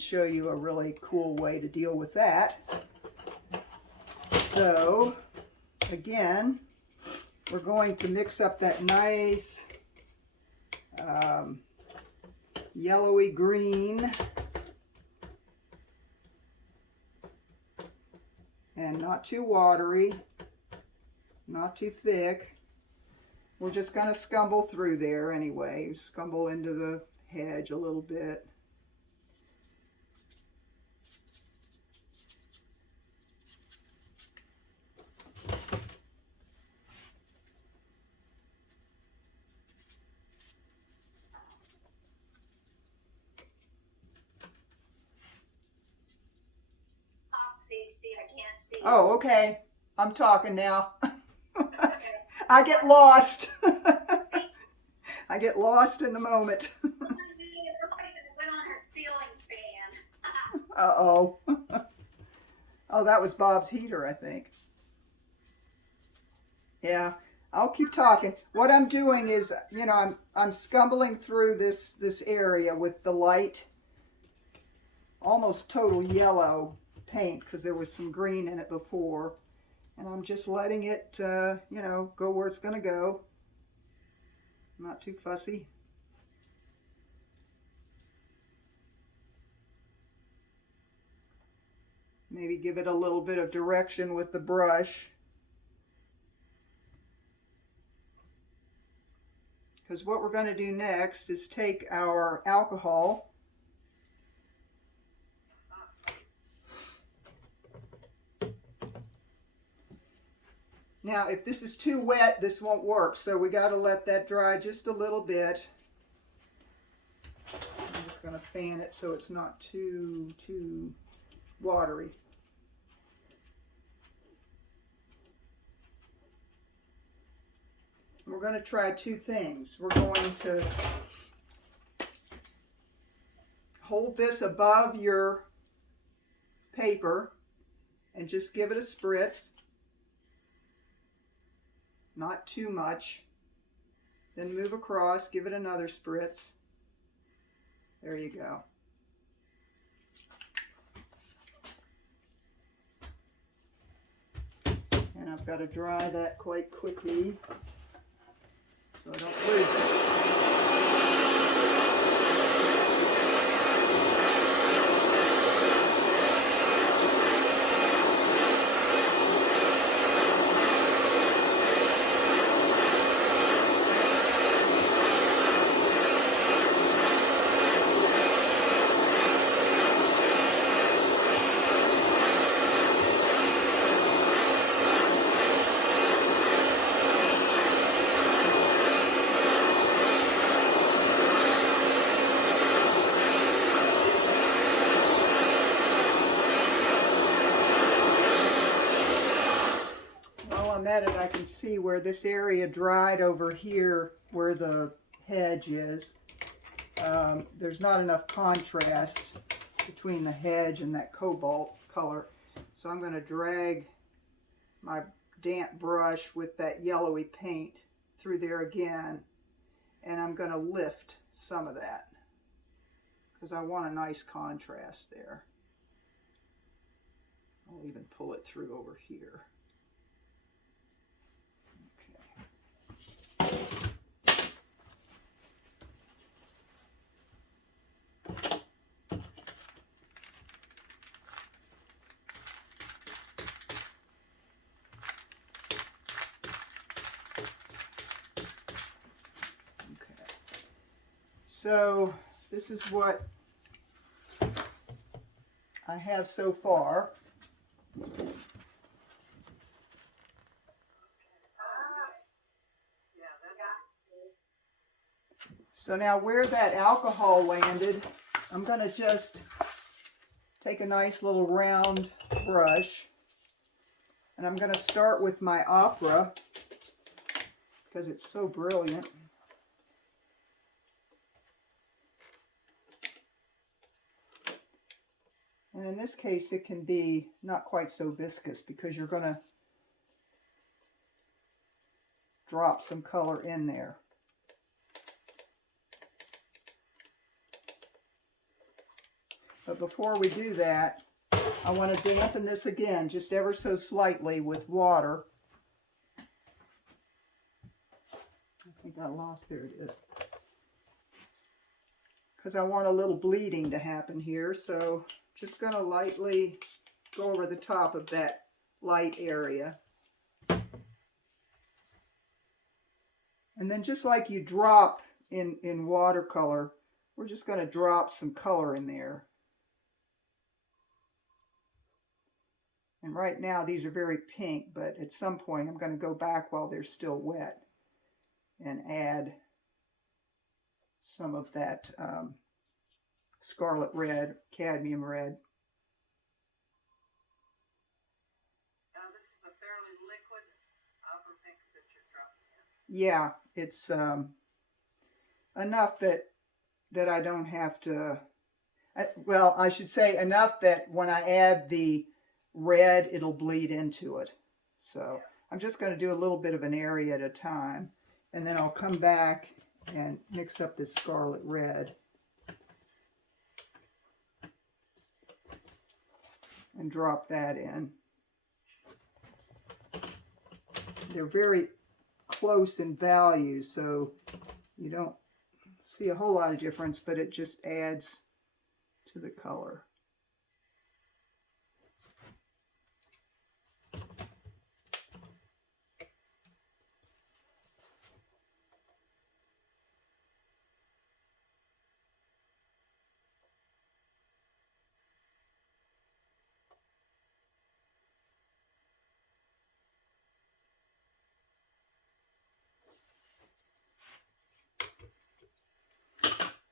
show you a really cool way to deal with that. So again, we're going to mix up that nice yellowy green, and not too watery, not too thick. We're just going to scumble through there anyway, scumble into the hedge a little bit. Oh, okay. I'm talking now. I get lost. I get lost in the moment. Uh-oh. Oh, that was Bob's heater, I think. Yeah, I'll keep talking. What I'm doing is, you know, I'm scumbling through this area with the light, almost total yellow paint, because there was some green in it before. And I'm just letting it, you know, go where it's going to go. I'm not too fussy. Maybe give it a little bit of direction with the brush. Because what we're going to do next is take our alcohol . Now, if this is too wet, this won't work, so we got to let that dry just a little bit. I'm just going to fan it so it's not too watery. And we're going to try two things. We're going to hold this above your paper and just give it a spritz. Not too much. Then move across, give it another spritz. There you go. And I've got to dry that quite quickly so I don't lose it. At it, I can see where this area dried over here where the hedge is. There's not enough contrast between the hedge and that cobalt color, so I'm going to drag my damp brush with that yellowy paint through there again, and I'm going to lift some of that because I want a nice contrast there. I'll even pull it through over here. So this is what I have so far. So now where that alcohol landed, I'm going to just take a nice little round brush, and I'm going to start with my opera because it's so brilliant. And in this case, it can be not quite so viscous because you're going to drop some color in there. But before we do that, I want to dampen this again, just ever so slightly with water. I think I lost, there it is. Because I want a little bleeding to happen here, so just going to lightly go over the top of that light area. And then just like you drop in watercolor, we're just going to drop some color in there. And right now these are very pink, but at some point I'm going to go back while they're still wet and add some of that scarlet red, cadmium red. Now this is a fairly liquid opera pink that you're dropping in. Yeah, it's enough that I don't have to, well, I should say enough that when I add the red, it'll bleed into it. So I'm just going to do a little bit of an area at a time, and then I'll come back and mix up this scarlet red and drop that in. They're very close in value, so you don't see a whole lot of difference, but it just adds to the color.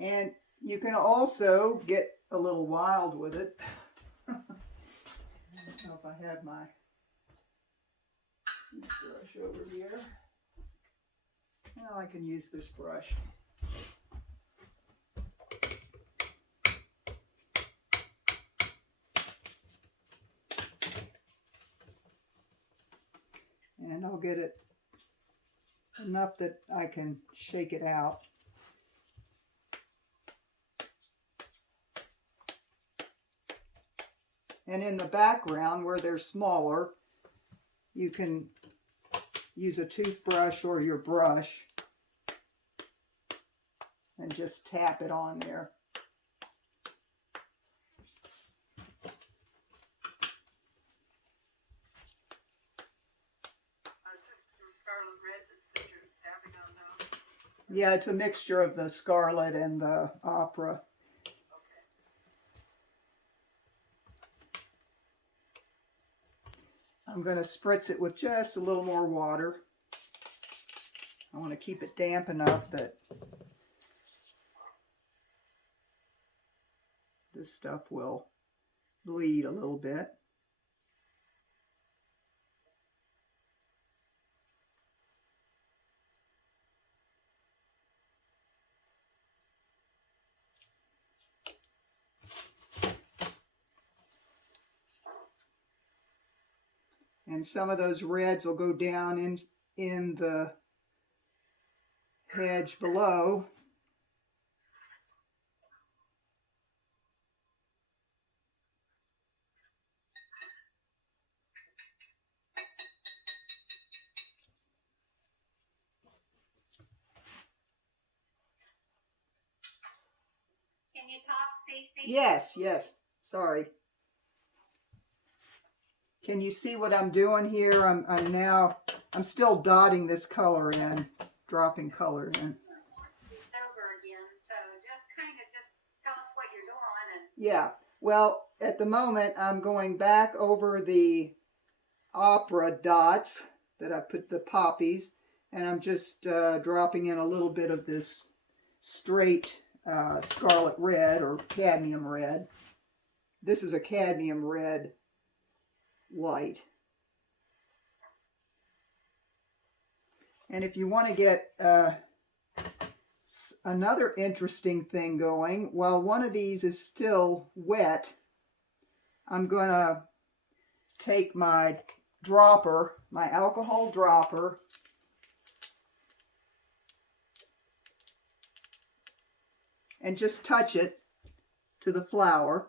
And you can also get a little wild with it. I don't know if I have my brush over here. Now I can use this brush. And I'll get it enough that I can shake it out. And in the background where they're smaller, you can use a toothbrush or your brush and just tap it on there. Is this the scarlet red that you're tapping on now? Yeah, it's a mixture of the scarlet and the opera. I'm going to spritz it with just a little more water. I want to keep it damp enough that this stuff will bleed a little bit. And some of those reds will go down in the hedge below. Can you talk, Cece? Yes, yes. Sorry. Can you see what I'm doing here? I'm still dotting this color in, dropping color in. Over again, so just tell us what you're doing. And Yeah, well, at the moment I'm going back over the opera dots that I put the poppies, and I'm just dropping in a little bit of this straight scarlet red or cadmium red. This is a cadmium red light. And if you want to get another interesting thing going, while one of these is still wet, I'm going to take my dropper, my alcohol dropper, and just touch it to the flower.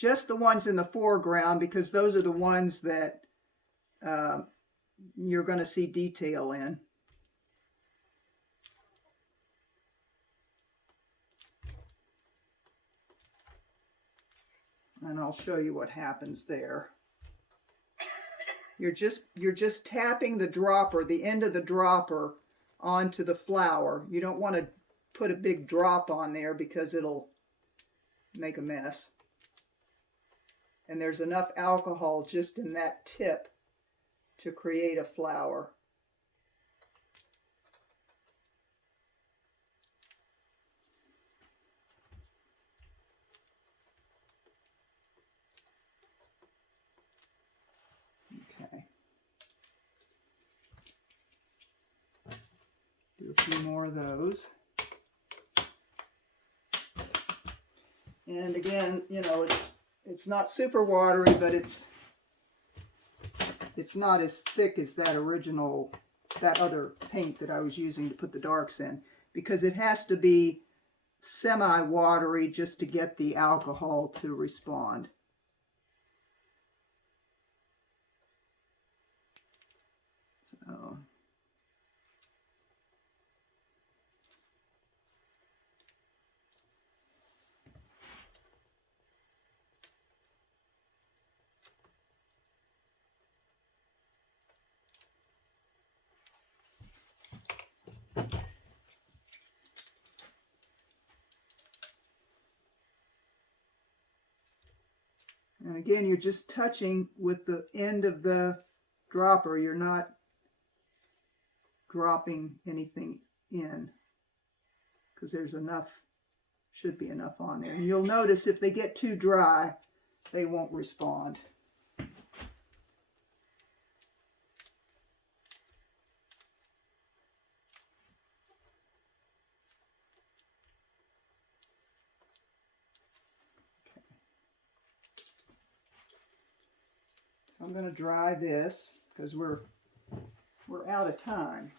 just the ones in the foreground, because those are the ones that you're going to see detail in. And I'll show you what happens there. You're just tapping the dropper, the end of the dropper, onto the flower. You don't want to put a big drop on there because it'll make a mess. And there's enough alcohol just in that tip to create a flower. Okay. Do a few more of those. And again, you know, it's not super watery, but it's not as thick as that other paint that I was using to put the darks in, because it has to be semi-watery just to get the alcohol to respond. So. And again, you're just touching with the end of the dropper. You're not dropping anything in, because there's enough, should be enough on there. And you'll notice if they get too dry, they won't respond. So I'm going to dry this because we're out of time.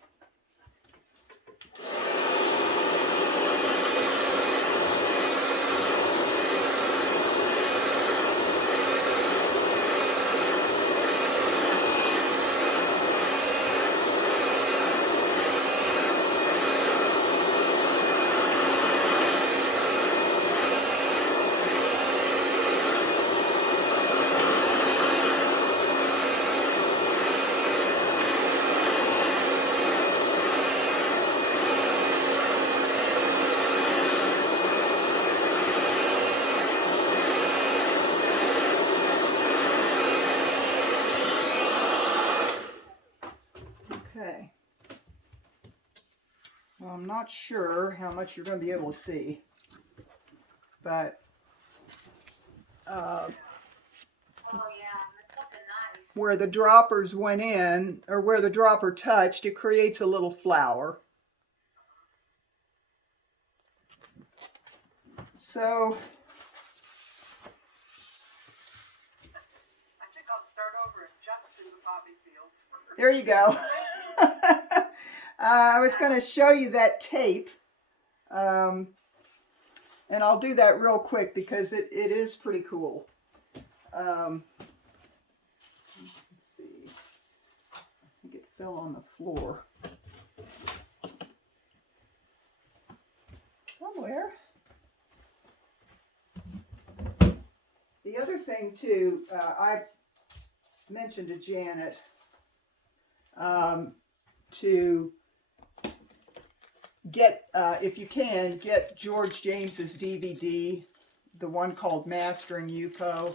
Okay, so I'm not sure how much you're going to be able to see, but Oh yeah, it's looking nice. where the droppers went in, or where the dropper touched, it creates a little flower. So I think I'll start over and just do the poppy fields. there you go. I was going to show you that tape, and I'll do that real quick because it is pretty cool. Let's see. I think it fell on the floor somewhere. The other thing too, I mentioned to Janet to get, if you can, get George James's DVD, the one called Mastering YUPO,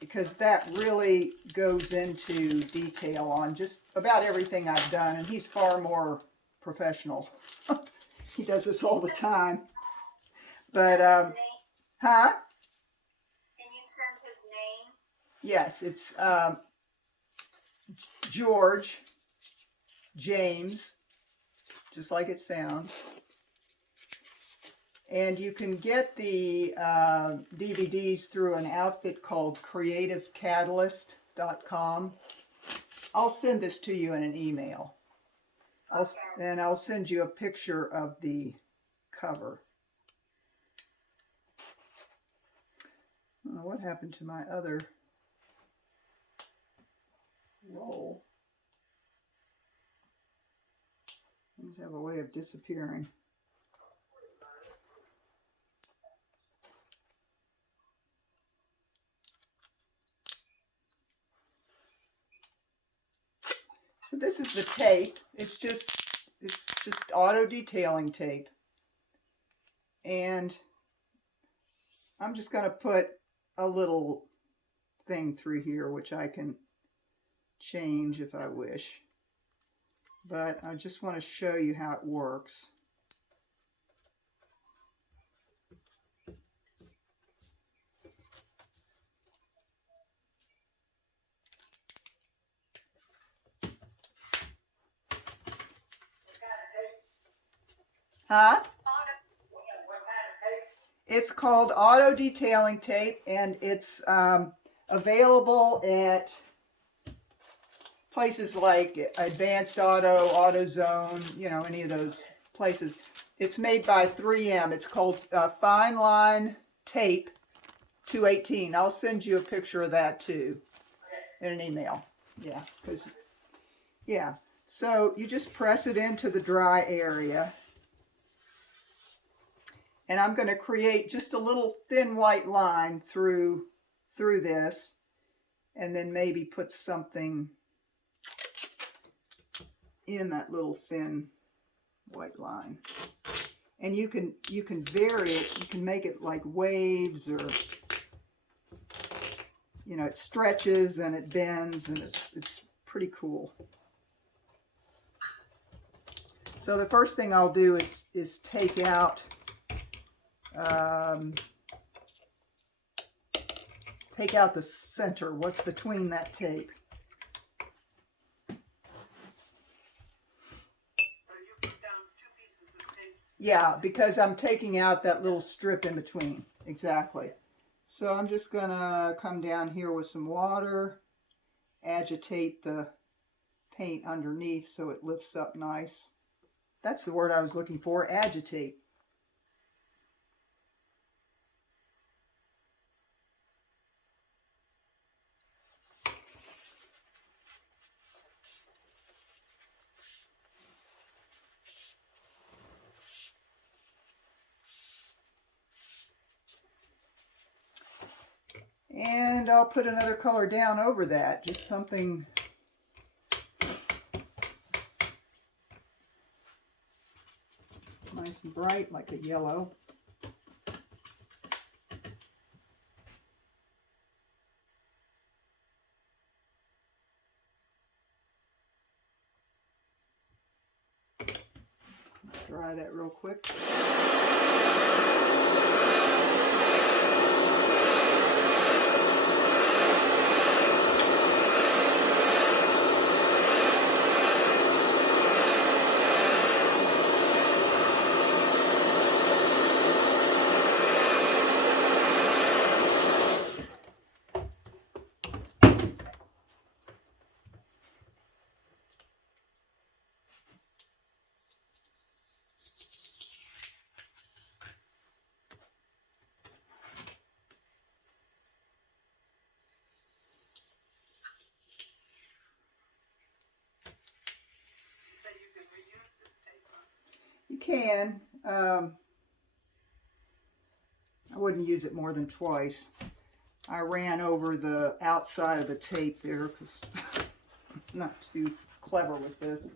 because that really goes into detail on just about everything I've done, and he's far more professional. He does this all the time. But, huh? Can you send his name? Yes, it's George James, just like it sounds. And you can get the DVDs through an outfit called creativecatalyst.com. I'll send this to you in an email. And I'll send you a picture of the cover. don't know what happened to my other roll. Things have a way of disappearing. So this is the tape. It's just auto detailing tape. And I'm just going to put a little thing through here, which I can change if I wish. But I just want to show you how it works. Huh? It's called auto detailing tape, and it's available at places like Advanced Auto, AutoZone, you know, any of those places. It's made by 3M. It's called Fine Line Tape 218. I'll send you a picture of that too in an email. Yeah, yeah. So you just press it into the dry area. And I'm going to create just a little thin white line through this, and then maybe put something in that little thin white line. And you can vary it. You can make it like waves, or you know, it stretches and it bends, and it's pretty cool. So the first thing I'll do is take out the center, what's between that tape. So you put down 2 pieces of tape. Yeah, because I'm taking out that little strip in between. Exactly. So I'm just gonna come down here with some water, agitate the paint underneath so it lifts up nice. That's the word I was looking for, agitate. And I'll put another color down over that, just something nice and bright, like a yellow. Dry that real quick. You can. I wouldn't use it more than twice. I ran over the outside of the tape there because I'm not too clever with this.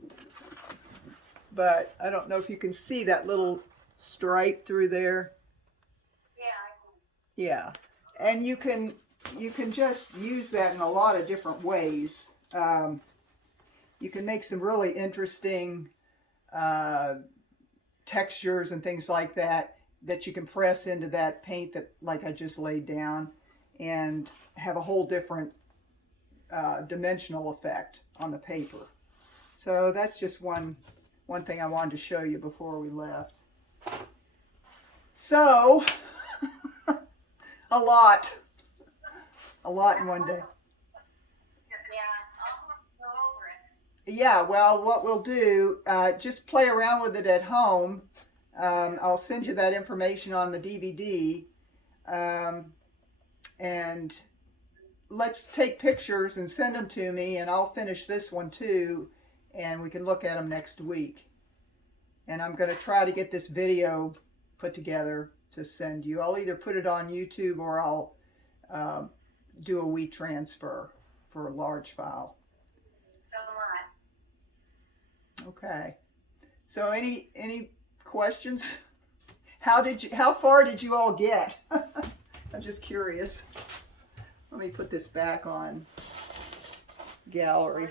But I don't know if you can see that little stripe through there. Yeah. And you can just use that in a lot of different ways. You can make some really interesting textures and things like that you can press into that paint that, like I just laid down, and have a whole different dimensional effect on the paper. So that's just one thing I wanted to show you before we left. So a lot in one day. Yeah, well, what we'll do, just play around with it at home. I'll send you that information on the DVD. and let's take pictures and send them to me, and I'll finish this one too, and we can look at them next week. And I'm going to try to get this video put together to send you. I'll either put it on YouTube or I'll do a WeTransfer for a large file. So much. Okay. So any questions? How far did you all get? I'm just curious. Let me put this back on gallery.